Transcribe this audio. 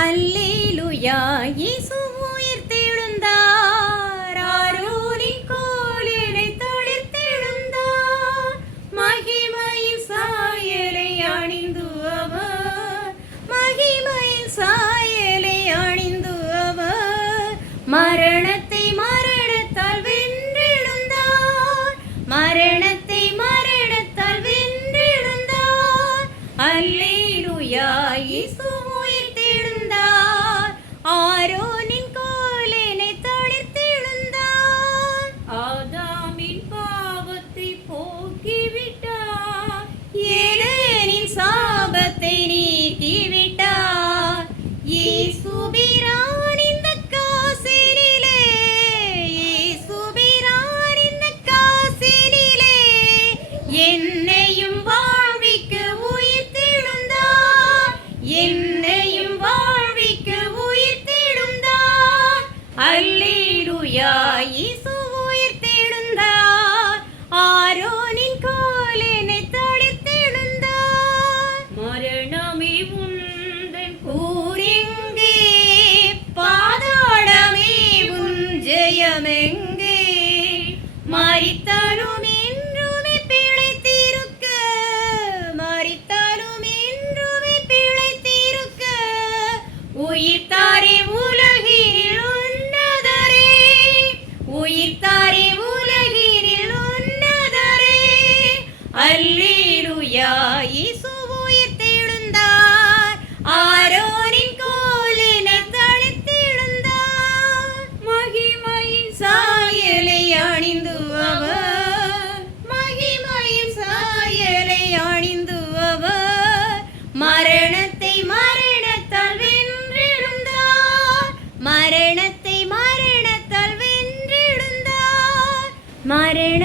அல்லேலூயா இயேசு உயிர்த்தெழுந்தார். ஆரோனின் கோலினை தளிர்த்தெழுந்தார். மகிமையின் சாயலை அணிந்து அவர், மகிமையின் சாயலை அணிந்து அவர் மரணத்தை மரணத்தால் வென்றெழுந்தார். மரணத்தை மரணத்தால் வென்றெழுந்தார். அல்லேலூயா இயேசு உயிர்த்தெழுந்தார். ஆரோனின் கோலினை தளிர்த்தெழுந்தார். ஆதாமின் பாவத்தை போக்கிவிட்டார். ஏலேனின் சாபத்தை நீக்கிவிட்டார். இயேசுபிரான் இந்த காசினிலே, இயேசுபிரான் இந்த காசினிலே என்னையும் வாழ்விக்க உயிர்த்தெழுந்தார். என்னையும் வாழ்விக்க உயிர்த்தெழுந்தார். அல்லேலூயா இயேசு உயிர்த்தெழுந்தார். ஆரோனின் கோலினை தளிர்த்தெழுந்தார். மரணமே உந்தன் ஊரெங்கே, பாதாளமே உன் ஜெயமெங்கே? மரித்தாலும் என்றுமே பிழைத்திருக்க, மரித்தாலும் என்றுமே பிழைத்திருக்க உயிர்த்தாரே உலகினில் உன்னதரே, உயிர்த்தாரே உலகினில் உன்னதரே. அல்லேலூயா இயேசு உயிர்த்தெழுந்தார். ஆரோனின் கோலினை தளிர்த்தெழுந்தார். மகிமையின் சாயலை அணிந்து அவர், மகிமையின் சாயலை அணிந்து அவர் மரணத்தை மரணத்தால் வென்றெழுந்தார். மரணத்தை மரணத்தால் வென்றெழுந்தார். மரண